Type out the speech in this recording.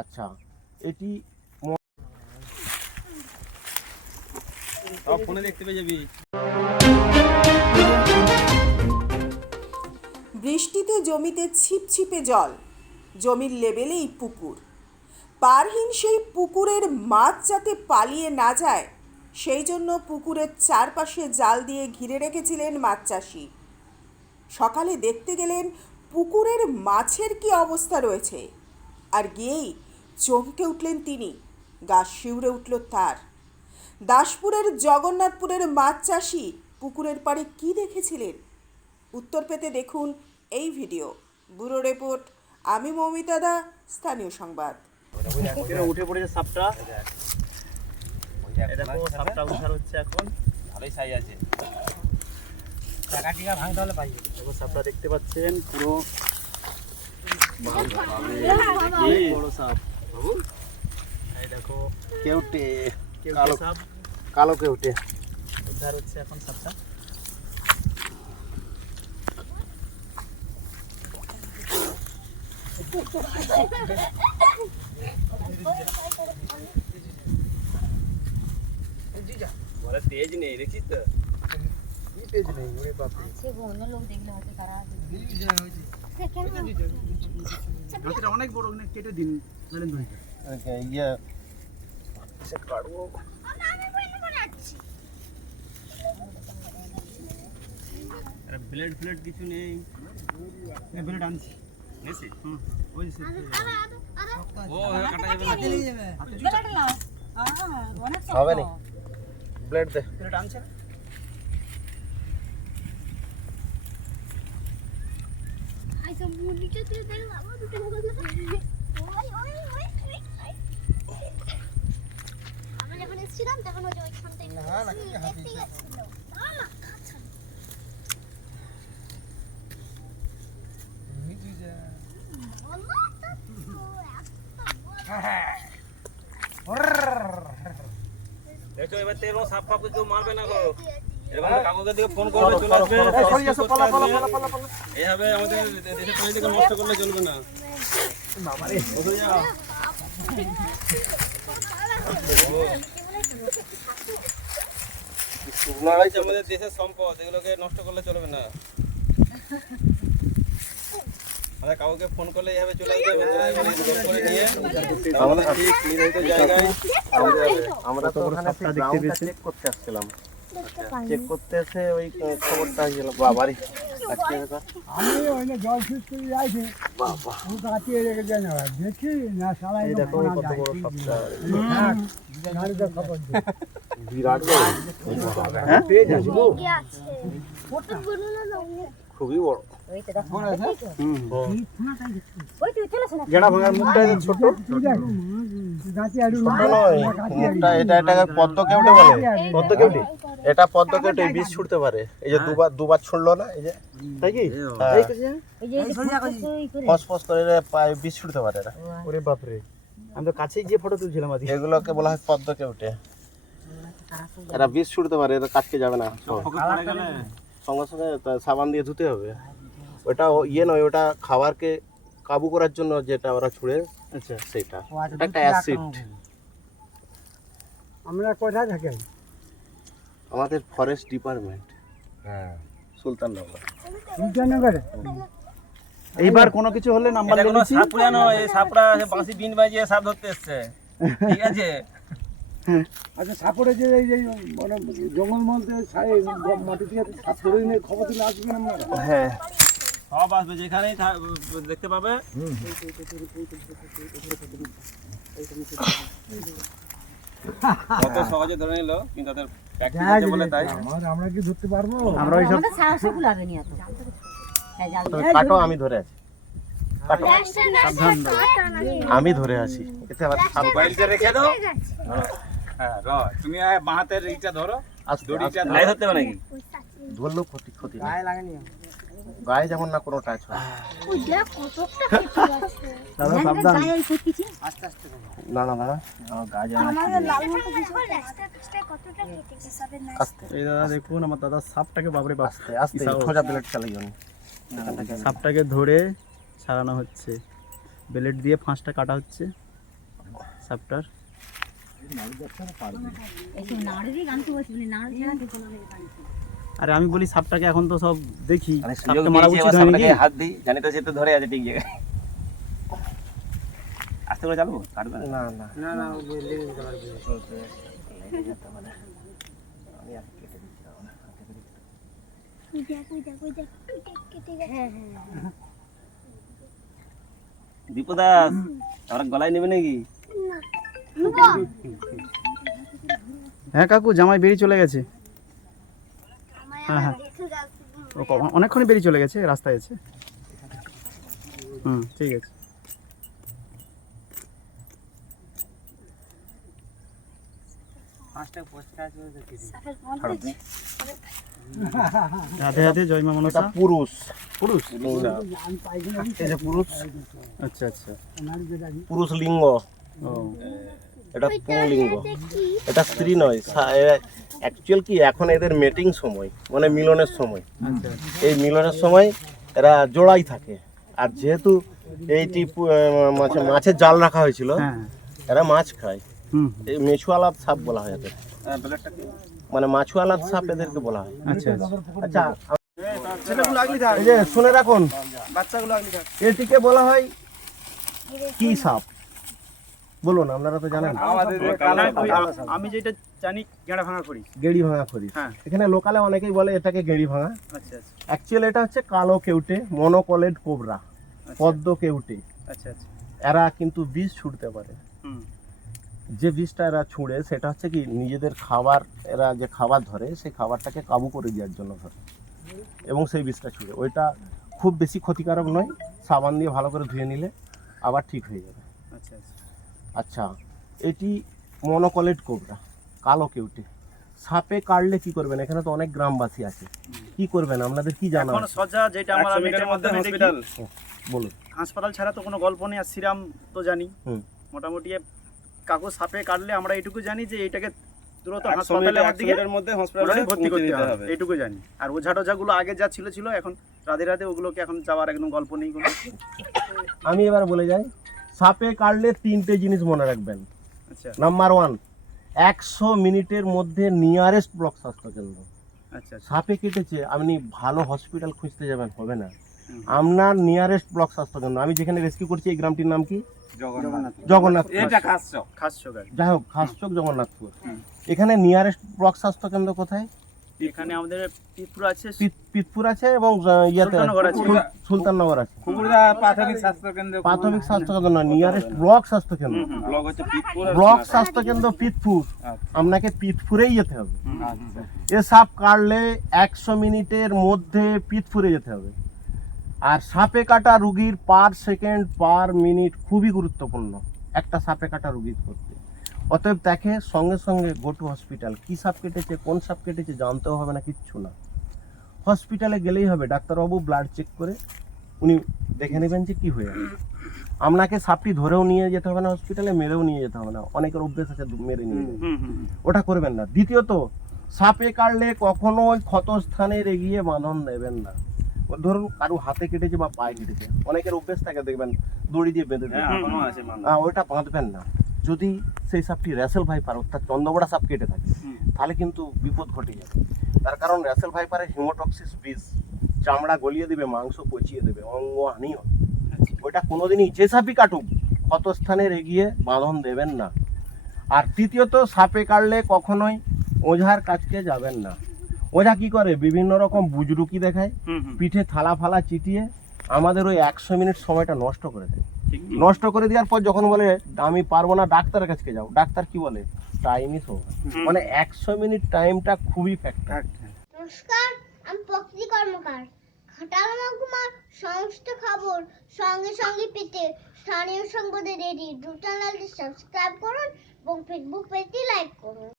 আচ্ছা এটি ফোনে দেখতে পেয়ে যাবি। বৃষ্টিতে জমিতে ছিপছিপে জল জমির লেবেলেই পুকুর। পারহীন সেই পুকুরের মাছ যাতে পালিয়ে না যায় সেই জন্য পুকুরের চারপাশে জাল দিয়ে ঘিরে রেখেছিলেন মাছ চাষি। সকালে দেখতে গেলেন পুকুরের মাছের কি অবস্থা রয়েছে। আর গিয়েই চমকে উঠলেন তিনি। গা শিউরে উঠল তার। দাসপুরের জগন্নাথপুরের মাছ চাষি পুকুরের পাড়ে কি দেখেছিলেন? উত্তর পেতে দেখুন এই ভিডিও। ব্যুরো রিপোর্ট আমি মৌমিতা দা স্থানীয় সংবাদ। উঠে পড়েছে সাপটা। দেখো সাপটা উঠার হচ্ছে এখন। ভালোই সাইজ আছে। দেখো সাপটা দেখতে পাচ্ছেন পুরো। বড় সাপ। এই দেখো। কেউটে কেউ কালো সাপ। কালো কেউটে। উদ্ধার হচ্ছে এখন সাপটা। বলে তেজ নেই দেখিস তো। আছে গো, অন্য লোক দেখলে হয়তো তারা সে কেন? হাতিটা অনেক বড় অনেক কেটে দিন বলেন দড়িটা ইয়ে সে কাটবো ব্লেড ফ্লেড কিছু নেই। ব্লেড আনছি। নিছি হুম ওই যে ও কাটা যাবে। না বেলাটা নাও। আহা, অনেক শক্ত। হবে নি? ব্লেড দে। ব্লেড আনছে না আচ্ছা মুরগিটা তুই দেখ বাবা দুটো ওই ওই ওই ওই ওই। আমরা যখন এসেছিলাম তখন ওই যে ওইখান থেকে দেখতে গেছিল না না খাচ্ছে না। বলল তো, তো এত বড়। দেখো এবার তো এরকম সাপ ফাপ কেউ মারবে না গো। এইভাবে আমাদের দেশের নষ্ট করলে চলবে না। আমাদের দেশের সম্পদ এগুলোকে নষ্ট করলে চলবে না। কাউকে ফোন করলে এইভাবে চলে আসবে নিয়ে। ঠিক নির্ধারিত জায়গায় আমরা তো ওখানে দেখতে পেয়েছি। করতে আসছিলাম। চেক করতে এসে ওই খবরটা গেল বাবারই। আজকে আমি ওইখানে জল শেষ করে যাইছি বাবা। ও কাটিয়ে রেখে যায় দেখি না সারা এই দেখো কত বড় সাপটা গাড়িতে খবর বিরাট বড়। হ্যাঁ? পেয়ে যাচ্ছি গো কি বলো না খুবই বড়। ওই তো দেখো, দেখলি তো? হুম ওই তো চলে আসে না। গেড়া ভাঙার মুখটা যে ছোট। তুই দেখ গাছি আড়ু ছোট নয়। মুখটা এটা এটা পদ্ম কেউটে বলে। পদ্ম কেউটি এটা পদ্ম কেউটে বীজ ছুটতে পারে। এই যে দুবার দুবার ছুড়লো না? এই যে তাই কি? হ্যাঁ। এই করছে ওই যে এই যে ফুস ফুস ওই করে। বীজ ছুটতে পারে এরা ওরে বাপরে। আমি তো কাছেই গিয়ে ফটো তুলছিলাম আজকে। এগুলোকে বলা হয় পদ্ম কেউটে এরা বীজ ছুটতে পারে এটা কাটকে যাবে না। সঙ্গে সঙ্গে সাবান দিয়ে ধুতে হবে। ওটা ইয়ে নয় ওটা খাবারকে কাবু করার জন্য যেটা ওরা ছুঁড়ে আচ্ছা। সেটা এটা একটা অ্যাসিড আমরা কোথায় থাকি আমাদের ফরেস্ট ডিপার্টমেন্ট হ্যাঁ। সুলতাননগর। সুলতাননগরে? এইবার কোনো কিছু হলে নাম্বার এটা কোনো লিখেছি সাপ পুরানো এই সাপটা সে বাঁশি বিন বাজিয়ে সাপ ধরতে এসছে। ঠিক আছে? আচ্ছা সাপড়ে যে এই যে মানে জঙ্গল মধ্যে মাটি দিয়ে সাপ ধরে নিয়ে খবর দিলে আসবেন আপনারা? হ্যাঁ। সব আসবে যেখানেই দেখতে পাবে। কত সহজে ধরে নিল কিন্তু তাদের প্র্যাকটিস আছে বলে তাই। আমার আমরা কি ধরতে পারব? আমরা ওই সব কুলাবে নি এত। হ্যাঁ, জাল তুমি দিয়ে- কাটো আমি ধরে আছি। আমি ধরে আছি। এতে আবার মোবাইলটা রেখে দাও। হ্যাঁ র। তুমি বাঁ হাতের এইটা ধরো। আস্তে দড়িটা ধরে। ধরতে হবে নাকি? ধরলেও ক্ষতি ক্ষতি নেই। গায়ে যেমন না কোনো টাচ হয়। দেখ গেছে দাদা সাবধান। ওই ফুটকিছে। না না দাদা আমার গায়ে যেমন না। আস্তে। এই দাদা দেখুন আমার দাদা সাপটাকে বাপরে বাপ। আস্তে প্লেট চালাইও নি সাপটাকে ধরে ছাড়ানো হচ্ছে। ব্লেড দিয়ে ফাঁসটা কাটা হচ্ছে। সাপটার। এইসব নাড়ুরই গান তো বলছি নাড়ু ছাড়া কিছু না। আরে আমি বলি সাপটাকে এখন তো সব দেখি। মানে সাপটা মারা উচিত এবার হয়নি কি? সাপটাকে হাত দিই? জানি তো সে তো ধরে আছে ঠিক জায়গায়। আস্তে করে চালবো? কাটবে না? না না। দেখ ওই দেখ ওই দেখ কেটে কেটে গেছে হ্যাঁ হ্যাঁ দীপদাস আমরা গলায় নেবে নাকি? হ্যাঁ কাকু জামাই বেরিয়ে চলে গেছে। হ্যাঁ, হ্যাঁ। অনেকক্ষণই বেরিয়ে চলে গেছে রাস্তায় আছে। হুম ঠিক আছে। রাধে রাধে জয় মা মনসা। পুরুষ। পুরুষ? পুরুষ। আচ্ছা আচ্ছা। পুরুষ লিঙ্গ। ও। এটা পুংলিঙ্গ এটা স্ত্রী নয় অ্যাকচুয়াল কি এখন এদের মেটিং সময় মানে মিলনের সময়। আচ্ছা। এই মিলনের সময় এরা জোড়াই থাকে। আর যেহেতু এইটি মাছে মাছের জাল রাখা হয়েছিল হ্যাঁ। এরা মাছ খায়। হুম। এই মেছুয়ালাত সাপ বলা হয় এদের। মানে মাছুয়ালাত সাপ এদেরকে বলা হয়। আচ্ছা আচ্ছা। আচ্ছা যে শুনে রাখুন। বাচ্চাগুলো এটিকে বলা হয় কি সাপ? বলুন আপনারা তো জানেন। আমি যেটা জানি গেঁড়া ভাঙা করি গেড়ি ভাঙা খড়ি হ্যাঁ। এখানে লোকালে অনেকেই বলে এটাকে গেড়ি ভাঙা। আচ্ছা আচ্ছা। অ্যাকচুয়ালি এটা হচ্ছে কালো কেউটে মনোকলেড কোবরা পদ্ম কেউটে। আচ্ছা আচ্ছা। এরা কিন্তু বিষ ছুটতে পারে। যে বিষটা এরা ছুঁড়ে সেটা হচ্ছে কি নিজেদের খাবার এরা যে খাবার ধরে সেই খাবারটাকে কাবু করে দেওয়ার জন্য ধরে। এবং সেই বিষটা ছুঁড়ে। ওইটা খুব বেশি ক্ষতিকারক নয়। সাবান দিয়ে ভালো করে ধুয়ে নিলে আবার ঠিক হয়ে যাবে। আচ্ছা আচ্ছা। আচ্ছা এটি মনোকলেট কোবরা কালো কেউটে। সাপে কাটলে কি করবেন? এখানে তো অনেক গ্রামবাসী আছে। কি করবেন? আপনাদের কি জানা এখন? সজ্জা যেটা আমরা নেটের মাধ্যমে দেখি। বলুন। হাসপাতাল ছাড়া তো কোনো গল্প নেই আর সিরাম তো জানি। মোটামুটি কাকু সাপে কাটলে আমরা এটুকু জানি যে এটাকে দ্রুত হাসপাতালে দিকে মধ্যে হসপিটালে ভর্তি করতে হবে। এটুকু জানি। আর ওঝা টোঝাগুলো আগে যা ছিল ছিল এখন রাধে রাধে ওগুলোকে এখন যাওয়ার একদম গল্প নেই কোনো। আমি এবার বলে যাই সাপে কাটলে তিনটে জিনিস মনে রাখবেন। আচ্ছা। নাম্বার ওয়ান একশো মিনিটের মধ্যে নিয়ারেস্ট ব্লক স্বাস্থ্যকেন্দ্র। আচ্ছা আচ্ছা। সাপে কেটেছে আপনি ভালো হসপিটাল খুঁজতে যাবেন হবে না। আপনার নিয়ারেস্ট ব্লক স্বাস্থ্যকেন্দ্র আমি যেখানে রেস্কিউ করছি এই গ্রামটির নাম কি? জগন্নাথ যাই হোক খাসচক জগন্নাথপুর। এখানে নিয়ারেস্ট ব্লক স্বাস্থ্যকেন্দ্র কোথায়? এখানে আমাদের পিতপুর আছে পিত- পিতপুর আছে এবং ইয়াতে সুলতাননগর আছে। প্রাথমিক স্বাস্থ্য কেন্দ্র প্রাথমিক স্বাস্থ্যকেন্দ্র না নিয়ারেস্ট ব্লক স্বাস্থ্যকেন্দ্র। ব্লক হচ্ছে পিতপুর ব্লক স্বাস্থ্যকেন্দ্র পিতপুর। আচ্ছা। আপনাকে পিতপুরেই যেতে হবে। আচ্ছা। এ সাপ কাটলে একশো মিনিটের মধ্যে পিতপুরে যেতে হবে। আর সাপে কাটা রুগীর পার সেকেন্ড পার মিনিট খুবই গুরুত্বপূর্ণ। একটা সাপে কাটা রুগীর করতে অতএব দেখে সঙ্গে সঙ্গে গো টু হসপিটাল কী সাপ কেটেছে কোন সাপ কেটেছে জানতেও হবে না কিচ্ছু না। হসপিটালে গেলেই হবে ডাক্তারবাবু ব্লাড চেক করে উনি দেখে নেবেন যে কী হয়ে আছে। আপনাকে সাপটি ধরেও নিয়ে যেতে হবে না হসপিটালে মেরেও নিয়ে যেতে হবে না। অনেকের অভ্যেস আছে মেরে নিয়ে যেতে। ওটা করবেন না। দ্বিতীয়ত সাপে কাটলে কখনো কখনোই ক্ষতস্থানের এগিয়ে বাঁধন দেবেন না। ধরুন কারও হাতে কেটেছে বা পায়ে কেটেছে। অনেকের অভ্যেস থাকে দেখবেন দড়ি দিয়ে বেঁধে হ্যাঁ আছে ওইটা বাঁধবেন না। যদি সেই সাপটি র্যাসেল ভাইপার অর্থাৎ চন্দ্রবড়া সাপ কেটে থাকে তাহলে কিন্তু বিপদ ঘটে যাবে। তার কারণ র্যাসেল ভাইপারের হিমোটক্সিস বিষ চামড়া গলিয়ে দেবে মাংস পচিয়ে দেবে অঙ্গ হানি হবে ওইটা কোনোদিনই যে সাপই কাটুক ক্ষতস্থানের এগিয়ে বাঁধন দেবেন না। আর তৃতীয়ত সাপে কাটলে কখনোই ওঝার কাছকে যাবেন না। ওঝা কি করে? বিভিন্ন রকম বুজরুকি দেখায় পিঠে থালা ফালা চিটিয়ে আমাদের ওই একশো মিনিট সময়টা নষ্ট করে দেয়। নষ্ট করে দেওয়ার পর যখন বলে আমি পারব না ডাক্তারের কাছে যাও। ডাক্তার কি বলে? টাইমই সো মানে একশো মিনিট টাইমটা খুবই ফ্যাক্টর নমস্কার আমি প্রকৃতি কর্মকার। ঘাটাল মহকুমার সমস্ত খবর সঙ্গে সঙ্গে পেতে স্থানীয় সংবাদে রেডি ইউটিউব চ্যানেলটি সাবস্ক্রাইব করুন এবং ফেসবুক পেজটি লাইক করুন।